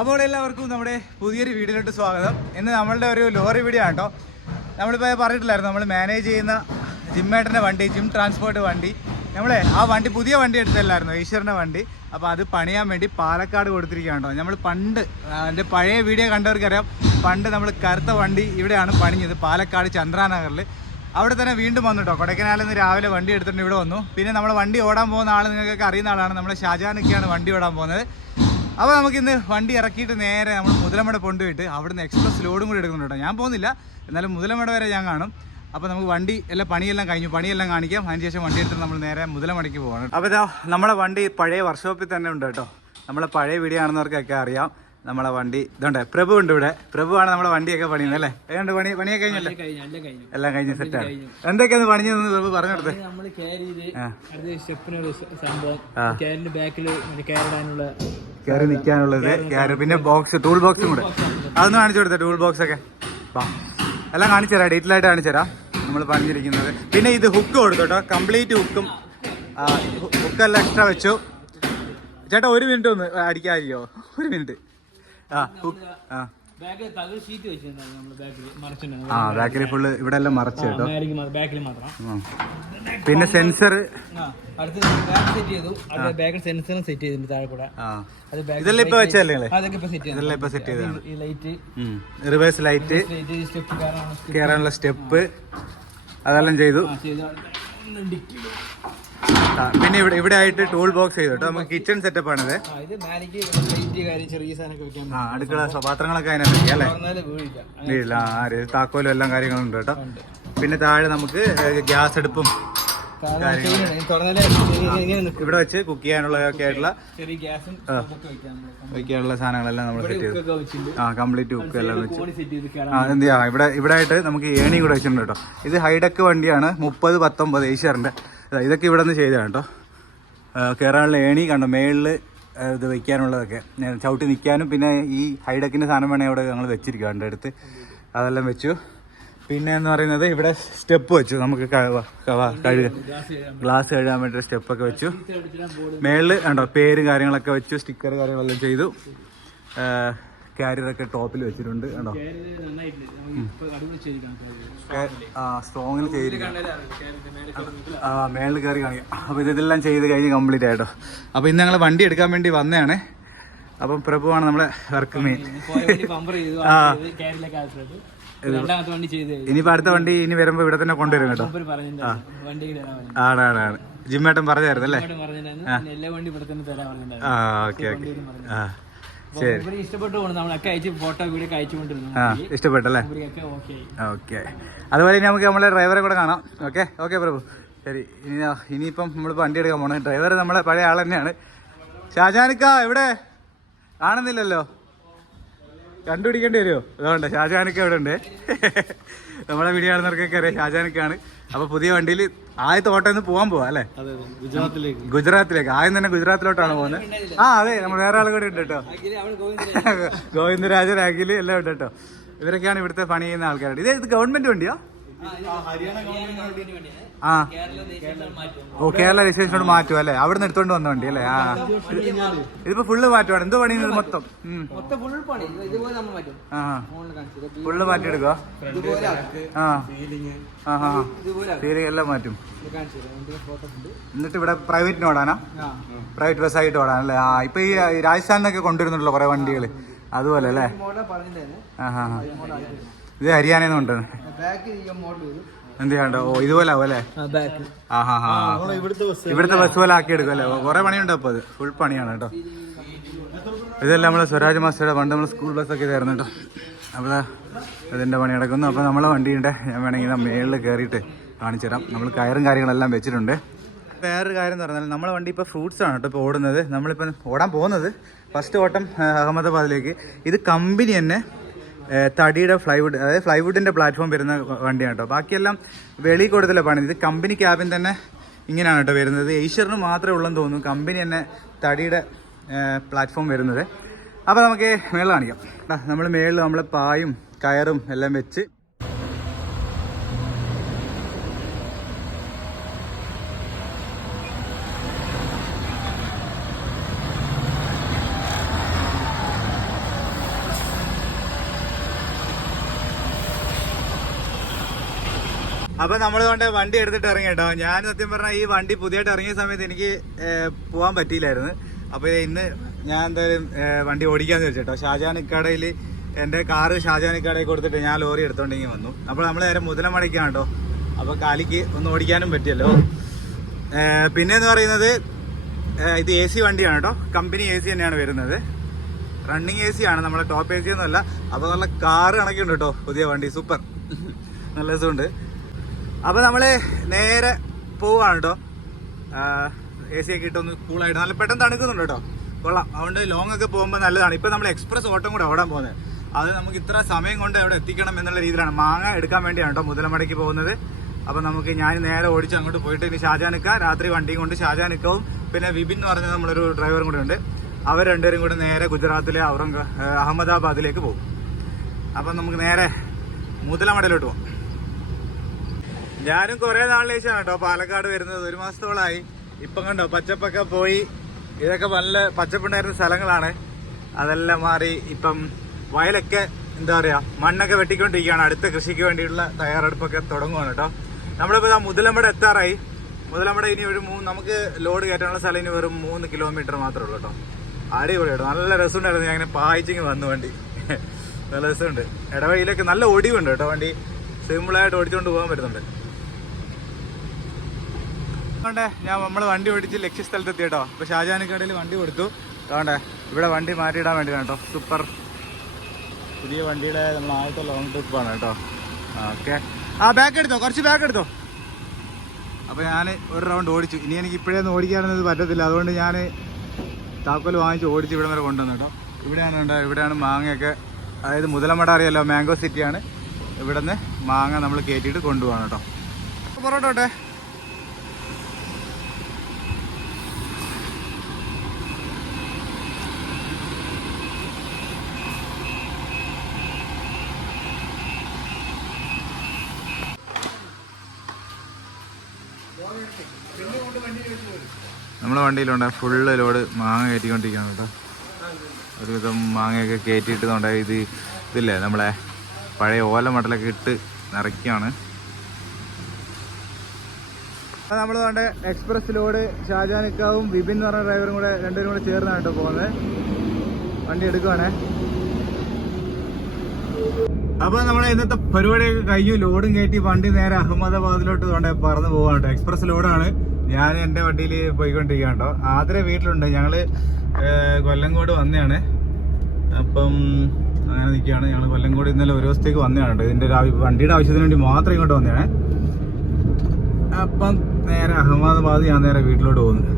അപ്പോൾ എല്ലാവർക്കും നമ്മുടെ പുതിയൊരു വീഡിയോയിലോട്ട് സ്വാഗതം. ഇന്ന് നമ്മളുടെ ഒരു ലോറി വീഡിയോ ആണ് കേട്ടോ. നമ്മളിപ്പോൾ പറഞ്ഞിട്ടില്ലായിരുന്നു നമ്മൾ മാനേജ് ചെയ്യുന്ന ജിമ്മേട്ടന്റെ വണ്ടി ജിം ട്രാൻസ്പോർട്ട് വണ്ടി. നമ്മളെ ആ വണ്ടി പുതിയ വണ്ടി എടുത്തല്ലായിരുന്നു ഈശ്വറിന്റെ വണ്ടി. അപ്പോൾ അത് പണിയാൻ വേണ്ടി പാലക്കാട് കൊടുത്തിരിക്കുകയാണ് കേട്ടോ. നമ്മൾ പണ്ട് എന്റെ പഴയ വീഡിയോ കണ്ടവർക്കറിയാം. പണ്ട് നമ്മൾ കറുത്ത വണ്ടി ഇവിടെയാണ് പണിഞ്ഞത് പാലക്കാട് ചന്ദ്രാനഗറിൽ അവിടെ തന്നെ വീണ്ടും വന്നു കേട്ടോ. കൊടൈക്കനാലിൽ നിന്ന് രാവിലെ വണ്ടി എടുത്തിട്ട് ഇവിടെ വന്നു. പിന്നെ നമ്മൾ വണ്ടി ഓടാൻ പോകുന്ന ആൾ നിങ്ങൾക്കൊക്കെ അറിയുന്ന ആളാണ്. നമ്മളെ ഷാജാനൊക്കെയാണ് വണ്ടി ഓടാൻ പോകുന്നത്. അപ്പോൾ നമുക്ക് ഇന്ന് വണ്ടി ഇറക്കിയിട്ട് നേരെ നമ്മൾ മുതലമട കൊണ്ടുപോയിട്ട് അവിടുന്ന് എക്സ്പ്രസ് ലോഡും കൂടി എടുക്കുന്നുണ്ട് കേട്ടോ. ഞാൻ പോകുന്നില്ല. എന്നാലും മുതലമട വരെ ഞാൻ കാണും. അപ്പോൾ നമുക്ക് വണ്ടി എല്ലാം പണിയെല്ലാം കഴിഞ്ഞു. പണിയെല്ലാം കാണിക്കാം. അതിനുശേഷം വണ്ടി എടുത്ത് നമ്മൾ നേരെ മുതലമടയ്ക്ക് പോകണം അപ്പോൾ ഇതാ നമ്മളെ വണ്ടി പഴയ വർക്ക്ഷോപ്പിൽ തന്നെ ഉണ്ട് കേട്ടോ. നമ്മളെ പഴയ വീഡിയോ ആണെന്നവർക്കൊക്കെ അറിയാം. നമ്മളെ വണ്ടി ഇതുണ്ട്. പ്രഭു ഉണ്ട് ഇവിടെ. പ്രഭുവാണ് ആണ് നമ്മളെ വണ്ടിയൊക്കെ പണിയുന്നത് അല്ലേ? ഏതാണ്ട് പണി പണിയൊക്കെ കഴിഞ്ഞല്ലേ? എല്ലാം കഴിഞ്ഞ. സെറ്റാണ് എന്തൊക്കെയാണ് പണിഞ്ഞതെന്ന് പ്രഭു പറഞ്ഞെടുത്ത് സംഭവം. ബാക്കിൽ കയറിടാനുള്ള കയറി നിൽക്കാനുള്ളത് കയറി പിന്നെ ബോക്സ് ടൂൾ ബോക്സും കൂടെ. അതൊന്ന് കാണിച്ചു കൊടുത്തേ ടൂൾ ബോക്സ് ഒക്കെ. എല്ലാം കാണിച്ചു തരാം ഡീറ്റെയിൽ ആയിട്ട് കാണിച്ചു തരാം. നമ്മൾ പറഞ്ഞിരിക്കുന്നത്. പിന്നെ ഇത് ഹുക്ക് കൊടുത്തു കേട്ടോ. കംപ്ലീറ്റ് ഹുക്കും ഹുക്കെല്ലാം എക്സ്ട്രാ വെച്ചു. ചേട്ടാ ഒരു മിനിറ്റ് ഒന്ന് അടിക്കാതിരിക്കോ. ഒരു മിനിറ്റ് ആ ഹുക്ക് ആ. ആ ബാക്കിൽ ഫുള്ള് ഇവിടെ എല്ലാം മറച്ചു കേട്ടോ. പിന്നെ സെൻസർ ആ അടുത്ത് ബാക്ക് സെറ്റ് ചെയ്തു. അത് ബാക്കിൽ സെൻസറും സെറ്റ് ചെയ്തിട്ടുണ്ട് താഴെ കൂടെ. അത് ബാക്ക് ഇതെല്ലാം ഇപ്പൊ വെച്ചല്ലേ അതൊക്കെ ഇപ്പൊ സെറ്റ് ഇതെല്ലാം ഇപ്പൊ സെറ്റ് ചെയ്തതാണ്. ഈ ലൈറ്റ് റിവേഴ്സ് ലൈറ്റ് സ്റ്റെപ്പ് കാരണം കയറാനുള്ള സ്റ്റെപ്പ് അതെല്ലാം ചെയ്തു. പിന്നെ ഇവിടെ ഇവിടെ ആയിട്ട് ടൂൾ ബോക്സ് ചെയ്തു കേട്ടോ. നമുക്ക് കിച്ചൺ സെറ്റപ്പ് ആണിത്. അടുക്കള പാത്രങ്ങളൊക്കെ അതിനകത്ത് അല്ലേ? ആര് താക്കോലും എല്ലാം കാര്യങ്ങളും ഉണ്ട് കേട്ടോ. പിന്നെ താഴെ നമുക്ക് ഗ്യാസ് അടുപ്പും ഇവിടെ വെച്ച് കുക്ക് ചെയ്യാനുള്ള ഒക്കെ ആയിട്ടുള്ള വയ്ക്കാനുള്ള സാധനങ്ങളെല്ലാം നമ്മൾ സെറ്റ് ചെയ്തു. ആ കംപ്ലീറ്റ് കുക്ക് എല്ലാം വെച്ച്. ആ എന്ത് ചെയ്യാം ഇവിടെ ഇവിടെ ആയിട്ട് നമുക്ക് ഏണി കൂടെ വെച്ചിട്ടുണ്ട് കേട്ടോ. ഇത് ഹൈടെക് വണ്ടിയാണ് മുപ്പത് പത്തൊമ്പത് ഏഷ്യറിന്റെ. ഇതൊക്കെ ഇവിടെ നിന്ന് ചെയ്തതാണ് കേട്ടോ. കയറാനുള്ള ഏണി കണ്ടോ മേളിൽ ഇത് വെക്കാനുള്ളതൊക്കെ. ചവിട്ടി നിൽക്കാനും പിന്നെ ഈ ഹൈഡക്കിന്റെ സാധനം വേണേൽ അവിടെ ഞങ്ങൾ വെച്ചിരിക്കുക എന്റെ അടുത്ത്. അതെല്ലാം വെച്ചു. പിന്നെ എന്ന് പറയുന്നത് ഇവിടെ സ്റ്റെപ്പ് വെച്ചു. നമുക്ക് കഴുകാം. കഴുകാൻ ഗ്ലാസ് കഴുകാൻ വേണ്ടി സ്റ്റെപ്പ് ഒക്കെ വെച്ചു. മേളിൽ കണ്ടോ പേര് കാര്യങ്ങളൊക്കെ വെച്ചു സ്റ്റിക്കർ കാര്യങ്ങളെല്ലാം ചെയ്തു. ക്യാരിയറൊക്കെ ടോപ്പിൽ വെച്ചിട്ടുണ്ട് കണ്ടോ. ആ സ്ട്രോങ്ങിൽ ചെയ്തിരിക്കാം ആ മേളിൽ കയറി കാണിക്കാം. അപ്പോൾ ഇതെല്ലാം ചെയ്ത് കഴിഞ്ഞ് കംപ്ലീറ്റ് ആയിട്ടോ അപ്പോൾ ഇന്ന് ഞങ്ങൾ വണ്ടി എടുക്കാൻ വേണ്ടി വന്നതാണ്. അപ്പം പ്രഭുവാണ് നമ്മളെ വർക്ക് മെയിൻ പമ്പർ കഴിഞ്ഞു. അടുത്ത വണ്ടി ഇനി വരുമ്പോ ഇവിടെ തന്നെ കൊണ്ടുവരും കേട്ടോ. മൂപ്പര് പറഞ്ഞിട്ടുണ്ടായിരുന്നു. വണ്ടി തരാൻ പറഞ്ഞു. ആണ് ആണ് ആണ്. ജിമ്മേട്ടൻ പറഞ്ഞായിരുന്നു അല്ലേ ആ. Okay okay. ശരി. ഇഷ്ടപ്പെട്ടല്ലേ? ഓക്കെ. അതുപോലെ ഇനി നമുക്ക് നമ്മളെ ഡ്രൈവറെ കൂടെ കാണാം. Okay okay Prabhu. ശരി ഇനി ഇനിയിപ്പം നമ്മൾ വണ്ടി എടുക്കാൻ പോണേ. ഡ്രൈവർ നമ്മളെ പഴയ ആൾ തന്നെയാണ്. ഷാജാനിക്ക എവിടെ? കാണുന്നില്ലല്ലോ. കണ്ടുപിടിക്കേണ്ടി വരുമോ? അതുകൊണ്ട് ഷാജാനൊക്കെ ഇവിടെ ഉണ്ട്. നമ്മളെ വീഡിയോ കാണുന്നവർക്കൊക്കെ അറിയാം ഷാജാനൊക്കെയാണ് അപ്പൊ പുതിയ വണ്ടിയിൽ ആദ്യത്തെ ഓട്ടം ഒന്ന് പോകാൻ പോവാ അല്ലേ? ഗുജറാത്തിലേക്ക്. ഗുജറാത്തിലേക്ക്. ആദ്യം തന്നെ ഗുജറാത്തിലോട്ടാണ് പോകുന്നത്. ആ അതെ നമ്മൾ വേറെ ആൾ കൂടെ ഉണ്ട് കേട്ടോ. ഗോവിന്ദരാജൻ. അഖിൽ എല്ലാം ഉണ്ട് കേട്ടോ. ഇവരൊക്കെയാണ് ഇവിടുത്തെ പണി ചെയ്യുന്ന ആൾക്കാരുണ്ട്. ഇത് ഗവൺമെന്റ് വണ്ടിയോ? ആ ഓ കേരള രജിസ്ട്രേഷനോട് മാറ്റും അല്ലേ? അവിടെ നിന്ന് എടുത്തോണ്ട് വന്ന വണ്ടി അല്ലേ? ആ. ഇതിപ്പോ ഫുള്ള് മാറ്റുവാണ്. എന്തോ പണി. മൊത്തം ഫുള്ള് മാറ്റി എടുക്കുക ആ. ആ ആ ഇതുപോലെ സീലിംഗ് എല്ലാം മാറ്റും. എന്നിട്ട് ഇവിടെ പ്രൈവറ്റിന് ഓടാനാ? ആ. പ്രൈവറ്റ് ബസ്സായിട്ട് അല്ലേ? ആ ഇപ്പൊ ഈ രാജസ്ഥാനിലൊക്കെ കൊണ്ടുവരുന്നുണ്ടല്ലോ കുറെ വണ്ടികൾ അതുപോലെ അല്ലേ? ആ ഹാ ആ. ഇത് ഹരിയാനയിൽ നിന്ന് വരും. എന്ത് ചെയ്യണ്ടോ? ഓ ഇതുപോലെ ആവും അല്ലേ ഇവിടുത്തെ ബസ് പോലെ ആക്കി എടുക്കും അല്ലേ? കുറെ പണിയുണ്ട് അപ്പൊ അത് ഫുൾ പണിയാണ് കേട്ടോ. ഇതെല്ലാം നമ്മൾ സ്വരാജ് മാസ്റ്ററുടെ പണ്ട് നമ്മൾ സ്കൂൾ ബസ് ഒക്കെ ഇതായിരുന്നു കേട്ടോ. അപ്പോൾ അതിന്റെ ഇതിന്റെ പണി നടക്കുന്നു. അപ്പോൾ നമ്മളെ വണ്ടിയുണ്ട്. ഞാൻ വേണമെങ്കിൽ മേളിൽ കയറിയിട്ട് കാണിച്ചു തരാം. നമ്മൾ കയറും കാര്യങ്ങളെല്ലാം വെച്ചിട്ടുണ്ട്. വേറൊരു കാര്യം എന്ന് പറഞ്ഞാൽ നമ്മളെ വണ്ടി ഇപ്പോൾ ഫ്രൂട്ട്സ് ആണ് കേട്ടോ ഇപ്പോൾ ഓടുന്നത്. നമ്മളിപ്പോൾ ഓടാൻ പോകുന്നത്. ഫസ്റ്റ് ഓട്ടം അഹമ്മദാബാദിലേക്ക്. ഇത് കമ്പനി തന്നെ തടിയുടെ ഫ്ലൈവുഡ് അതായത് ഫ്ലൈവുഡിന്റെ പ്ലാറ്റ്ഫോം വരുന്ന വണ്ടിയാണ് കേട്ടോ ബാക്കിയെല്ലാം വെളി കൊടുത്തില്ല പണി ഇത് കമ്പനി ക്യാബിൻ തന്നെ ഇങ്ങനെയാണ് കേട്ടോ വരുന്നത്. ഏഷ്യറിന് മാത്രമേ ഉള്ളെന്ന് തോന്നുന്നു. കമ്പനി തന്നെ തടിയുടെ പ്ലാറ്റ്ഫോം വരുന്നത്. അപ്പോൾ നമുക്ക് മേളിൽ കാണിക്കാം. നമ്മൾ മേളിൽ നമ്മൾ പായും കയറും എല്ലാം വെച്ച് അപ്പൊ നമ്മൾ കൊണ്ട് വണ്ടി എടുത്തിട്ട് ഇറങ്ങി കേട്ടോ. ഞാൻ സത്യം പറഞ്ഞാൽ ഈ വണ്ടി പുതിയതായിട്ട് ഇറങ്ങിയ സമയത്ത് എനിക്ക് പോവാൻ പറ്റിയില്ലായിരുന്നു. അപ്പൊ ഇന്ന് ഞാൻ എന്തായാലും വണ്ടി ഓടിക്കാന്ന് വെച്ചേട്ടോ ഷാജാൻ ഇക്കാടയിൽ എന്റെ കാറ് ഷാജാൻ ഇക്കാടയിൽ കൊടുത്തിട്ട് ഞാൻ ലോറി എടുത്തോണ്ടെങ്കിൽ വന്നു. അപ്പോൾ നമ്മൾ നേരെ മുതലമടയ്ക്കാണ് കേട്ടോ. അപ്പൊ കാലിക്ക് ഒന്ന് ഓടിക്കാനും പറ്റിയല്ലോ. പിന്നെ എന്ന് പറയുന്നത് ഇത് എ സി വണ്ടിയാണ് കേട്ടോ. കമ്പനി എ സി തന്നെയാണ് വരുന്നത്. റണ്ണിങ് എ സി ആണ്. നമ്മളെ ടോപ്പ് എ സി ഒന്നുമല്ല. അപ്പൊ നല്ല കാറ് കണക്കുണ്ട് കേട്ടോ പുതിയ വണ്ടി. സൂപ്പർ. നല്ല രസമുണ്ട്. അപ്പൊ നമ്മൾ നേരെ പോവാണ് കേട്ടോ എ സി ഒക്കെ ഇട്ടൊന്ന് കൂളായിട്ട് നല്ല പെട്ടെന്ന് തണുക്കുന്നുണ്ട് കേട്ടോ. കൊള്ളാം. അതുകൊണ്ട് ലോങ് ഒക്കെ പോകുമ്പോൾ നല്ലതാണ്. ഇപ്പൊ നമ്മൾ എക്സ്പ്രസ് ഓട്ടം കൂടെ ഓടാൻ പോകുന്നത്. അത് നമുക്ക് ഇത്ര സമയം കൊണ്ട് അവിടെ എത്തിക്കണം എന്നുള്ള രീതിയിലാണ്. മാങ്ങ എടുക്കാൻ വേണ്ടിയാണ് കേട്ടോ മുതലമടയ്ക്ക് പോകുന്നത്. അപ്പൊ നമുക്ക് ഞാൻ നേരെ ഓടിച്ച് അങ്ങോട്ട് പോയിട്ട് ഇനി ഷാജാനിക്ക രാത്രി വണ്ടിയും കൊണ്ട് ഷാജാനിക്കവും പിന്നെ വിപിൻ എന്ന് പറഞ്ഞ നമ്മളൊരു ഡ്രൈവറും കൂടെ ഉണ്ട്. അവർ രണ്ടുപേരും കൂടെ നേരെ ഗുജറാത്തിലെ ഔറംഗ അഹമ്മദാബാദിലേക്ക് പോകും. അപ്പം നമുക്ക് നേരെ മുതലമടയിലോട്ട് പോകാം ഞാനും കുറെ നാളിലേക്കാണ് കേട്ടോ പാലക്കാട് വരുന്നത്. ഒരു മാസത്തോളായി. ഇപ്പം കണ്ടോ പച്ചപ്പൊക്കെ പോയി. ഇതൊക്കെ നല്ല പച്ചപ്പുണ്ടായിരുന്ന സ്ഥലങ്ങളാണ്. അതെല്ലാം മാറി ഇപ്പം വയലൊക്കെ എന്താ പറയാ മണ്ണൊക്കെ വെട്ടിക്കൊണ്ടിരിക്കുകയാണ്. അടുത്ത കൃഷിക്ക് വേണ്ടിയുള്ള തയ്യാറെടുപ്പൊക്കെ തുടങ്ങുവാണ് കേട്ടോ. നമ്മളിപ്പോ ദാ മുതലമ്പട എത്താറായി. മുതലമ്പട ഇനി ഒരു മൂന്ന് നമുക്ക് ലോഡ് കയറ്റാനുള്ള സ്ഥലം ഇനി വെറും മൂന്ന് കിലോമീറ്റർ മാത്രമേ ഉള്ളൂ കേട്ടോ. അടിപൊളിയാട്ടോ നല്ല രസമുണ്ടായിരുന്നു. ഞാൻ ഇങ്ങനെ പായിച്ചിങ് വന്നു വണ്ടി. നല്ല രസമുണ്ട്. ഇടവഴിയിലൊക്കെ നല്ല ഒടിവുണ്ട് കേട്ടോ വണ്ടി. സിമ്പിളായിട്ട് ഓടിച്ചുകൊണ്ട് പോകാൻ പറ്റുന്നുണ്ട്. അതുകൊണ്ടേ ഞാൻ നമ്മൾ വണ്ടി ഓടിച്ച് ലക്ഷ്യസ്ഥലത്ത് എത്തി കേട്ടോ അപ്പോൾ ഷാജാനിക്കടയിൽ വണ്ടി കൊടുത്തു. അതുകൊണ്ടേ ഇവിടെ വണ്ടി മാറ്റിയിടാൻ വേണ്ടി കേട്ടോ. സൂപ്പർ പുതിയ വണ്ടിയുടെ നമ്മൾ ആദ്യത്തെ ലോങ് ട്രിപ്പാണ് കേട്ടോ. ഓക്കെ ആ ബാക്ക് എടുത്തോ? കുറച്ച് ബാക്ക് എടുത്തോ? അപ്പോൾ ഞാൻ ഒരു റൗണ്ട് ഓടിച്ചു. ഇനി എനിക്ക് ഇപ്പോഴൊന്നും ഓടിക്കാനൊന്നും പറ്റത്തില്ല. അതുകൊണ്ട് ഞാൻ താക്കോൽ വാങ്ങിച്ച് ഓടിച്ച് ഇവിടെ വരെ കൊണ്ടുവന്നു കേട്ടോ. ഇവിടെയാണ് ഉണ്ടോ ഇവിടെയാണ് മാങ്ങയൊക്കെ. അതായത് മുതലമട അറിയാലോ മാംഗോ സിറ്റിയാണ്. ഇവിടെ നിന്ന് മാങ്ങ നമ്മൾ കയറ്റിയിട്ട് കൊണ്ടുപോകണം കേട്ടോ. പൊറോട്ടോട്ടെ നമ്മളെ വണ്ടിയിലുണ്ട്. ഫുള്ള് ലോഡ് മാങ്ങ കയറ്റിക്കൊണ്ടിരിക്കുകയാണ് കേട്ടോ. ഒരുവിധം മാങ്ങയൊക്കെ കയറ്റിയിട്ടുണ്ട് ഇത് ഇതില്ലേ നമ്മളെ പഴയ ഓല മടലൊക്കെ ഇട്ട് നിറയ്ക്കുകയാണ്. നമ്മൾ വേണ്ട എക്സ്പ്രസ് ലോഡ് ഷാജാനിക്കാവും വിപിൻ എന്ന് പറഞ്ഞ ഡ്രൈവറും കൂടെ രണ്ടുപേരും കൂടെ ചേർന്നാണ് കേട്ടോ പോകുന്നത്. വണ്ടി എടുക്കുവാണേ. അപ്പോൾ നമ്മളെ ഇന്നത്തെ പരിപാടിയൊക്കെ കഴിഞ്ഞു. ലോഡും കയറ്റി വണ്ടി നേരെ അഹമ്മദാബാദിലോട്ട് കൊണ്ട് പറന്ന് പോവാണ് എക്സ്പ്രസ് ലോഡാണ് ഞാൻ എന്റെ വണ്ടിയിൽ പോയിക്കൊണ്ടിരിക്കുകയാണ്. ആതിര വീട്ടിലുണ്ട്. ഞങ്ങൾ കൊല്ലങ്കോട് വന്നതാണ്. അപ്പം അങ്ങനെ നിൽക്കുകയാണ്. ഞങ്ങൾ കൊല്ലംകോട് ഇന്നലെ ഒരു ദിവസത്തേക്ക് വന്നതാണ് ഇതിന്റെ വണ്ടിയുടെ ആവശ്യത്തിന് വേണ്ടി മാത്രം ഇങ്ങോട്ട് വന്നതാണ്. അപ്പം നേരെ അഹമ്മദാബാദ് ഞാൻ നേരെ വീട്ടിലോട്ട് പോകുന്നു.